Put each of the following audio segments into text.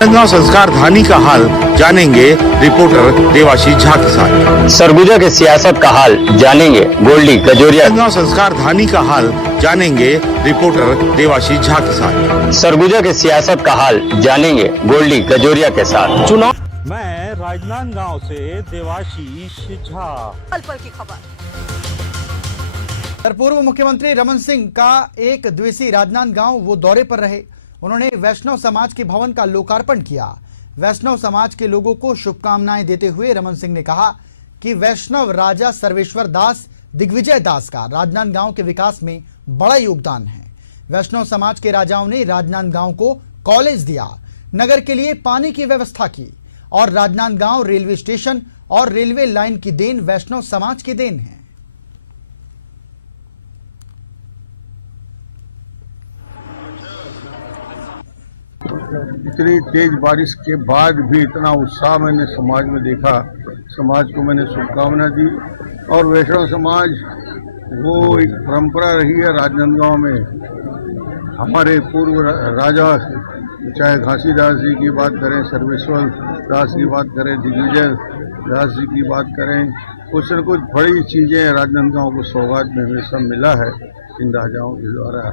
राजनांदगांव संस्कार धानी का हाल जानेंगे रिपोर्टर देवाशीष झा के साथ। सरगुजा के सियासत का हाल जानेंगे गोल्डी गजोरिया। राजनांदगांव संस्कार धानी का हाल जानेंगे रिपोर्टर देवाशीष झा के साथ। सरगुजा के सियासत का हाल जानेंगे गोल्डी गजोरिया के साथ। चुनाव मैं राजनांदगांव से देवाशीष झा। पल की खबर। पूर्व मुख्यमंत्री रमन सिंह का एक दिवसीय राजनांदगांव वो दौरे पर रहे। उन्होंने वैष्णव समाज के भवन का लोकार्पण किया। वैष्णव समाज के लोगों को शुभकामनाएं देते हुए रमन सिंह ने कहा कि वैष्णव राजा सर्वेश्वर दास दिग्विजय दास का राजनांदगांव के विकास में बड़ा योगदान है। वैष्णव समाज के राजाओं ने राजनांदगांव को कॉलेज दिया, नगर के लिए पानी की व्यवस्था की और राजनांदगांव रेलवे स्टेशन और रेलवे लाइन की देन वैष्णव समाज की देन है। इतनी तेज बारिश के बाद भी इतना उत्साह मैंने समाज में देखा। समाज को मैंने शुभकामना दी और वैष्णव समाज वो एक परंपरा रही है राजनांदगांव में। हमारे पूर्व राजा चाहे घासीदास जी की बात करें, सर्वेश्वर दास की बात करें, दिग्विजय दास जी की बात करें, कुछ न कुछ बड़ी चीज़ें राजनांदगांव को सौगात में हमेशा मिला है इन राजाओं के द्वारा।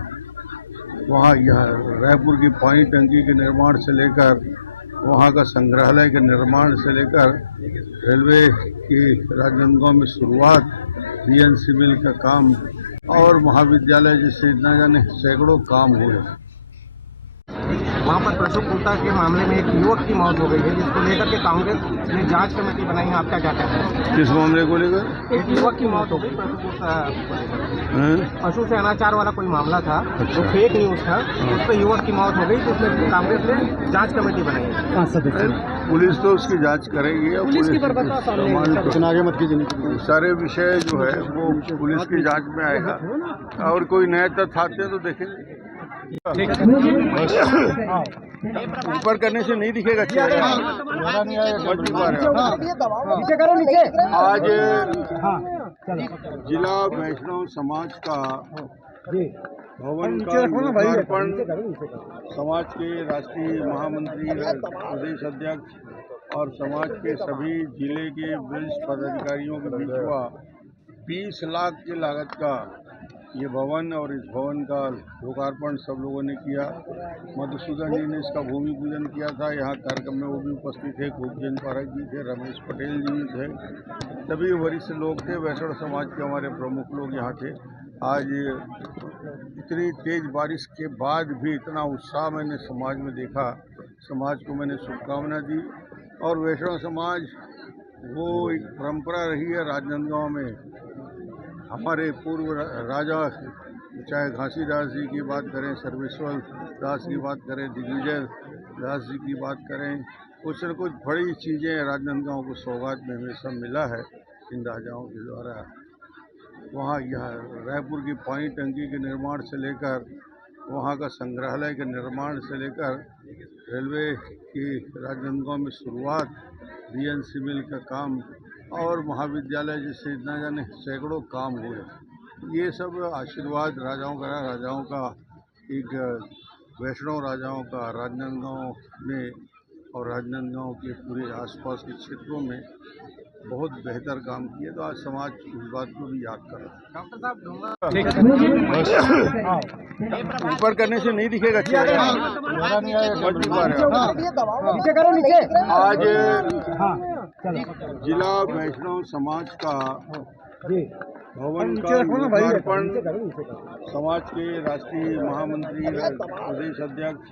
वहाँ यह रायपुर की पानी टंकी के निर्माण से लेकर वहाँ का संग्रहालय के निर्माण से लेकर रेलवे की राजनांदगांव में शुरुआत, बीएनसी मिल का काम और महाविद्यालय जैसे न जाने सैकड़ों काम हुए। वहाँ पर प्रसुप गुप्ता के मामले में एक युवक की मौत हो गई है, जिसको लेकर के कांग्रेस ने जांच कमेटी बनाई है। आपका क्या कहना है? किस मामले को लेकर? एक युवक की मौत हो गई प्रसुप गुप्ता, पशु से अनाचार वाला कोई मामला था। अच्छा। जो फेक न्यूज था, उस पर युवक की मौत हो गई, जिसमें कांग्रेस ने जांच कमेटी बनाई है। पुलिस तो उसकी जांच करेगी और पुलिस आगे मत कीजिए। सारे विषय जो है वो पुलिस की जांच में आएगा और कोई नए तथ्य आते हैं तो देखेंगे। ऊपर करने से नहीं दिखेगा चेहरा। आज जिला वैष्णव समाज का भवन का लोकार्पण समाज के राष्ट्रीय महामंत्री, प्रदेश अध्यक्ष और समाज के सभी जिले के वरिष्ठ पदाधिकारियों के बीच हुआ। 20 लाख की लागत का ये भवन और इस भवन का लोकार्पण सब लोगों ने किया। मधुसूदन जी ने इसका भूमि पूजन किया था। यहाँ कार्यक्रम में वो भी उपस्थित थे, खूबचंद पारक जी थे, रमेश पटेल जी थे, सभी वरिष्ठ लोग थे। वैष्णव समाज के हमारे प्रमुख लोग यहाँ थे। आज इतनी तेज बारिश के बाद भी इतना उत्साह मैंने समाज में देखा। समाज को मैंने शुभकामना दी और वैष्णव समाज वो एक परंपरा रही है राजनांदगांव में। हमारे पूर्व राजा चाहे घासीदास जी की बात करें, सर्वेश्वर दास की बात करें, दिग्विजय दास जी की बात करें, कुछ न कुछ बड़ी चीज़ें राजनांदगांव को सौगात में हमेशा मिला है इन राजाओं के द्वारा। वहाँ यह रायपुर की पानी टंकी के निर्माण से लेकर वहाँ का संग्रहालय के निर्माण से लेकर रेलवे की राजनांदगांव में शुरुआत, बीएनसी मिल का काम और महाविद्यालय जैसे न जाने सैकड़ों काम हुए। ये सब आशीर्वाद राजाओं का एक वैष्णव राजाओं का राजनांदगांव में और राजनांदगांव के पूरे आसपास के क्षेत्रों में बहुत बेहतर काम किए। तो आज समाज उस बात को भी याद कर रहा है। डॉक्टर साहब, ऊपर करने से नहीं दिखेगा चेहरा। आज जिला वैष्णव समाज का भवन का लोकार्पण समाज के राष्ट्रीय महामंत्री, प्रदेश अध्यक्ष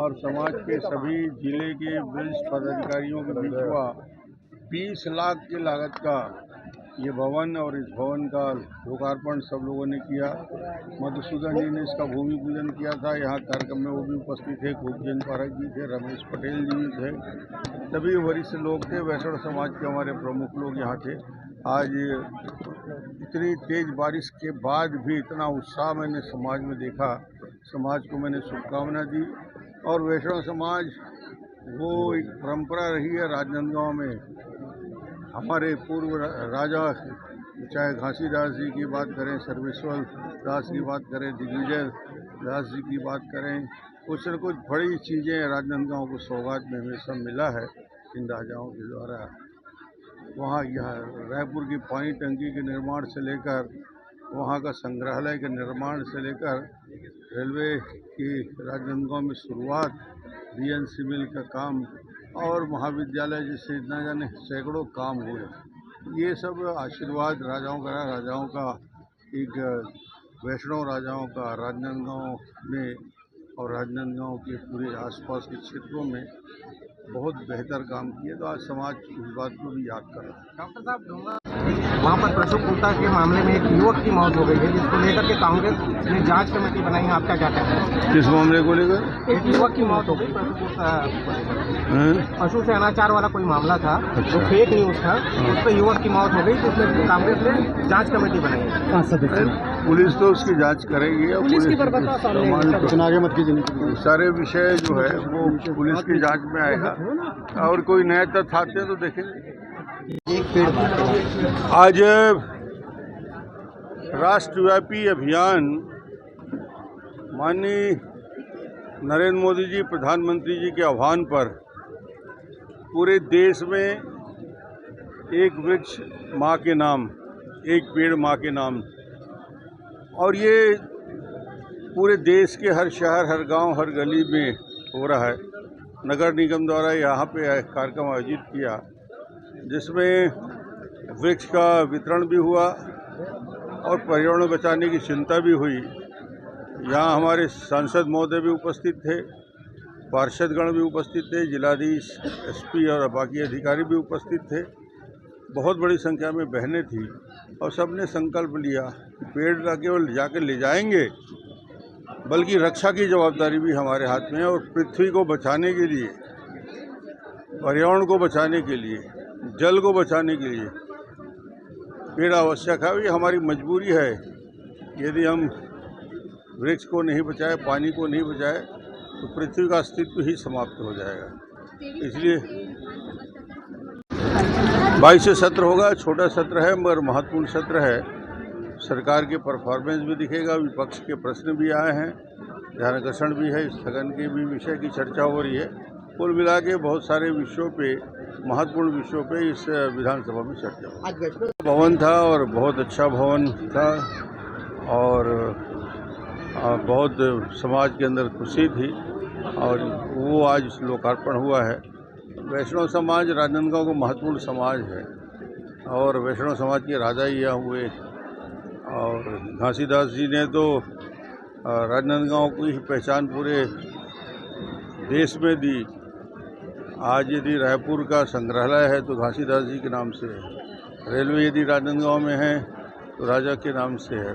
और समाज के सभी जिले के वरिष्ठ पदाधिकारियों के बीच हुआ। 20 लाख की लागत का ये भवन और इस भवन का लोकार्पण सब लोगों ने किया। मधुसूदन जी ने इसका भूमि पूजन किया था। यहाँ कार्यक्रम में वो भी उपस्थित थे, खूबचंद पारक जी थे, रमेश पटेल जी थे, सभी वरिष्ठ लोग थे। वैष्णव समाज के हमारे प्रमुख लोग यहाँ थे। आज इतनी तेज बारिश के बाद भी इतना उत्साह मैंने समाज में देखा। समाज को मैंने शुभकामना दी और वैष्णव समाज वो एक परंपरा रही है राजनांदगांव में। हमारे पूर्व राजा चाहे घासीदास जी की बात करें, सर्वेश्वर दास की बात करें, दिग्विजय दास जी की बात करें, कुछ न कुछ बड़ी चीज़ें राजनांदगांव को सौगात में हमेशा मिला है इन राजाओं के द्वारा। वहाँ यह रायपुर की पानी टंकी के निर्माण से लेकर वहाँ का संग्रहालय के निर्माण से लेकर रेलवे की राजनांदगांव में शुरुआत, बीएनसी मिल का काम और महाविद्यालय जैसे न जाने सैकड़ों काम हुए। ये सब आशीर्वाद राजाओं का एक वैष्णव राजाओं का राजनांदगांव में और राजनांदगांव के पूरे आसपास के क्षेत्रों में बहुत बेहतर काम किए, तो आज समाज उस बात को भी याद कर रहा है। डॉक्टर साहब, डोंगा वहाँ पर प्रसुप गुप्ता के मामले में एक युवक की मौत हो गई है, जिसको लेकर के कांग्रेस ने जांच कमेटी बनाई है, आपका क्या कहना है? किस मामले को लेकर? एक युवक की मौत हो गई प्रसुप गुप्ता को लेकर, पशु से अनाचार वाला कोई मामला था। अच्छा। जो फेक न्यूज था, उस पर युवक की मौत हो गई, जिसमें कांग्रेस ने जांच कमेटी बनाई है। पुलिस तो उसकी जांच करेगी और पुलिस आगे मत कीजिए। सारे विषय जो है वो पुलिस की जांच में आएगा और कोई नए तथ्य आते हैं तो देखेंगे। आज राष्ट्रव्यापी अभियान माननीय नरेंद्र मोदी जी प्रधानमंत्री जी के आह्वान पर पूरे देश में एक वृक्ष माँ के नाम, एक पेड़ माँ के नाम, और ये पूरे देश के हर शहर, हर गांव, हर गली में हो रहा है। नगर निगम द्वारा यहाँ पे कार्यक्रम आयोजित किया, जिसमें वृक्ष का वितरण भी हुआ और पर्यावरण बचाने की चिंता भी हुई। यहाँ हमारे सांसद महोदय भी उपस्थित थे, पार्षदगण भी उपस्थित थे, जिलाधीश, एसपी और बाकी अधिकारी भी उपस्थित थे। बहुत बड़ी संख्या में बहनें थी और सबने संकल्प लिया कि पेड़ न केवल जाकर ले जाएंगे बल्कि रक्षा की जवाबदारी भी हमारे हाथ में है और पृथ्वी को बचाने के लिए, पर्यावरण को बचाने के लिए, जल को बचाने के लिए पेड़ आवश्यक है। ये हमारी मजबूरी है। यदि हम वृक्ष को नहीं बचाए, पानी को नहीं बचाए तो पृथ्वी का अस्तित्व ही समाप्त हो जाएगा। इसलिए 22 से सत्र होगा, छोटा सत्र है मगर महत्वपूर्ण सत्र है। सरकार के परफॉर्मेंस भी दिखेगा, विपक्ष के प्रश्न भी आए हैं, ध्यानाकर्षण भी है, स्थगन के भी विषय की चर्चा हो रही है। कुल मिला के बहुत सारे विषयों पे, महत्वपूर्ण विषयों पे इस विधानसभा में चर्चा हुई। भवन था और बहुत अच्छा भवन था और बहुत समाज के अंदर खुशी थी और वो आज लोकार्पण हुआ है। वैष्णव समाज राजनांदगांव का महत्वपूर्ण समाज है और वैष्णव समाज के राजा ही यहाँ हुए और घासीदास जी ने तो राजनांदगांव की ही पहचान पूरे देश में दी। आज यदि रायपुर का संग्रहालय है तो घासीदास जी के नाम से है, रेलवे यदि राजनांदगांव में है तो राजा के नाम से है,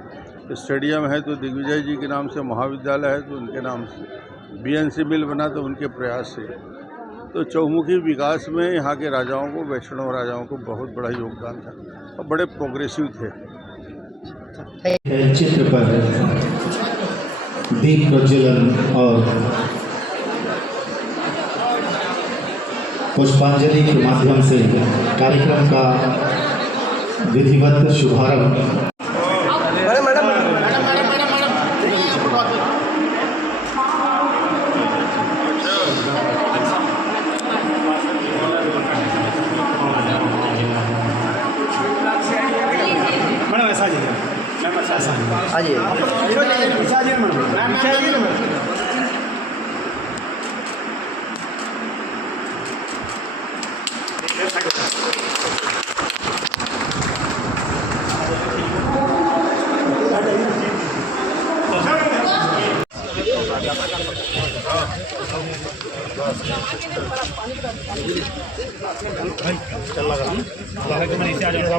स्टेडियम है तो दिग्विजय जी के नाम से, महाविद्यालय है तो उनके नाम से, बीएनसी मिल बना तो उनके प्रयास से। तो चौमुखी विकास में यहाँ के राजाओं को, वैष्णव राजाओं को बहुत बड़ा योगदान था और बड़े प्रोग्रेसिव थे। चित्र पर दीप प्रज्वलन और पुष्पांजलि के माध्यम से कार्यक्रम का विधिवत शुभारंभ।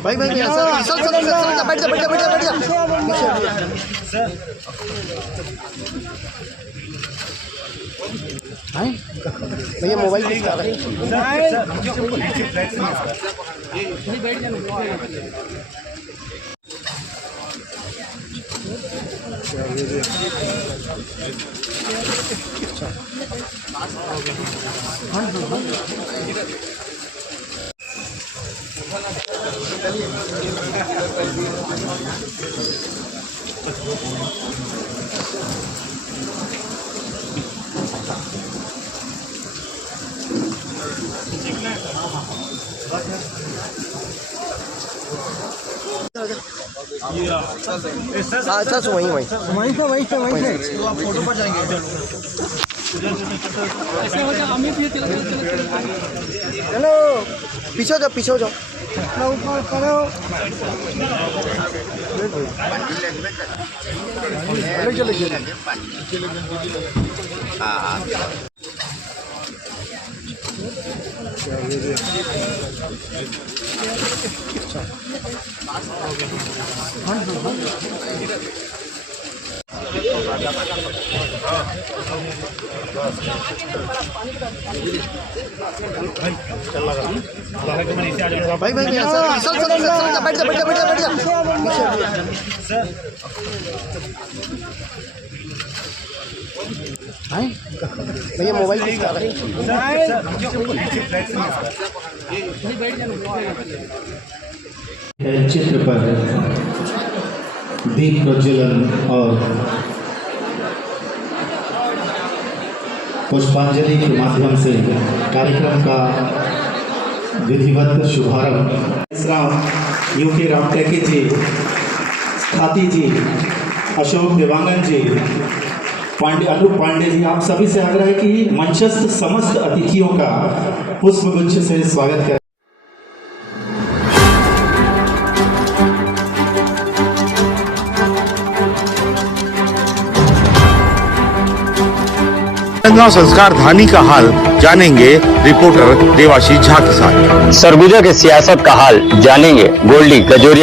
भाई बैठ भैया मोबाइल अच्छा तो वहीं चलो पीछे हो जाओ भाई सर बैठ जा भैया मोबाइल चित्र पर दीप प्रज्वलन और पुष्पांजलि के माध्यम से कार्यक्रम का विधिवत शुभारंभ यूके राम टेकी जी, खाती जी, अशोक देवांगन जी, अनूप पांडे जी, आप सभी से आग्रह है कि मंचस्थ समस्त अतिथियों का पुष्पगुच्छ से स्वागत करें। राजनांदगांव संस्कार धानी का हाल जानेंगे रिपोर्टर देवाशीष झा के साथ। सरगुजा के सियासत का हाल जानेंगे गोल्डी कजोरिया